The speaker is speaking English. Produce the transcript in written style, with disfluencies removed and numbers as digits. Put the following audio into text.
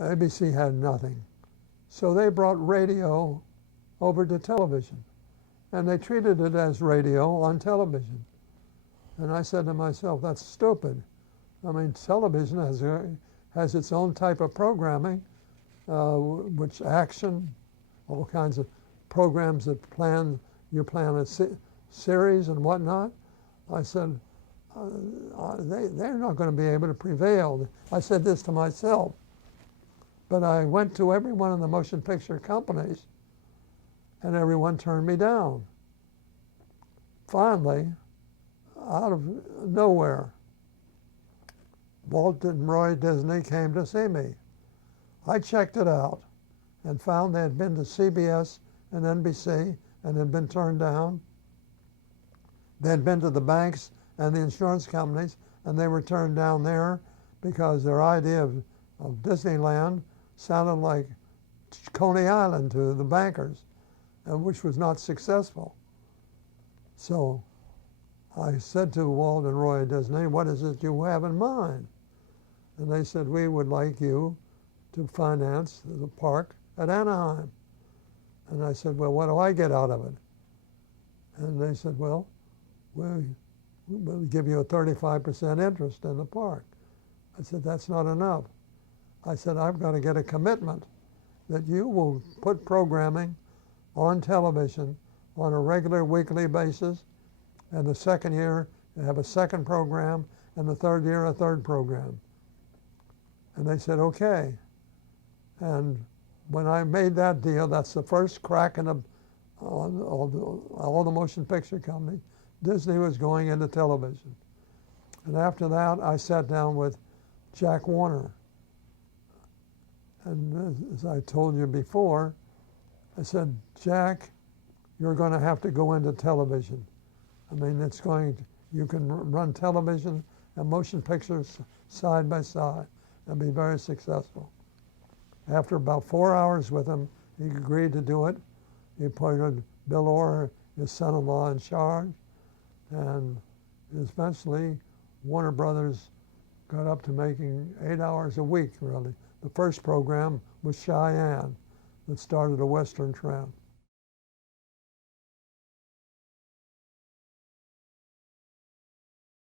ABC had nothing. So they brought radio over to television, and they treated it as radio on television. And I said to myself, that's stupid. I mean, television has its own type of programming, which action, all kinds of programs that you plan a series and whatnot. I said, they're not going to be able to prevail. I said this to myself. But I went to every one of the motion picture companies, and everyone turned me down. Finally, out of nowhere, Walt and Roy Disney came to see me. I checked it out and found they had been to CBS and NBC and had been turned down. They had been to the banks and the insurance companies, and they were turned down there because their idea of Disneyland sounded like Coney Island to the bankers, which was not successful. So I said to Walt and Roy Disney, what is it you have in mind? And they said, we would like you to finance the park at Anaheim. And I said, well, what do I get out of it? And they said, well, we'll give you a 35% interest in the park. I said, that's not enough. I said, I've got to get a commitment that you will put programming on television on a regular weekly basis, and the second year you have a second program, and the third year a third program. And they said, okay. And when I made that deal, that's the first crack in all the motion picture companies. Disney was going into television. And after that, I sat down with Jack Warner. And as I told you before, I said, Jack, you're going to have to go into television. I mean, you can run television and motion pictures side by side and be very successful. After about 4 hours with him, he agreed to do it. He appointed Bill Orr, his son-in-law, in charge. And eventually, Warner Brothers got up to making 8 hours a week, really. The first program was Cheyenne, that started a Western trend.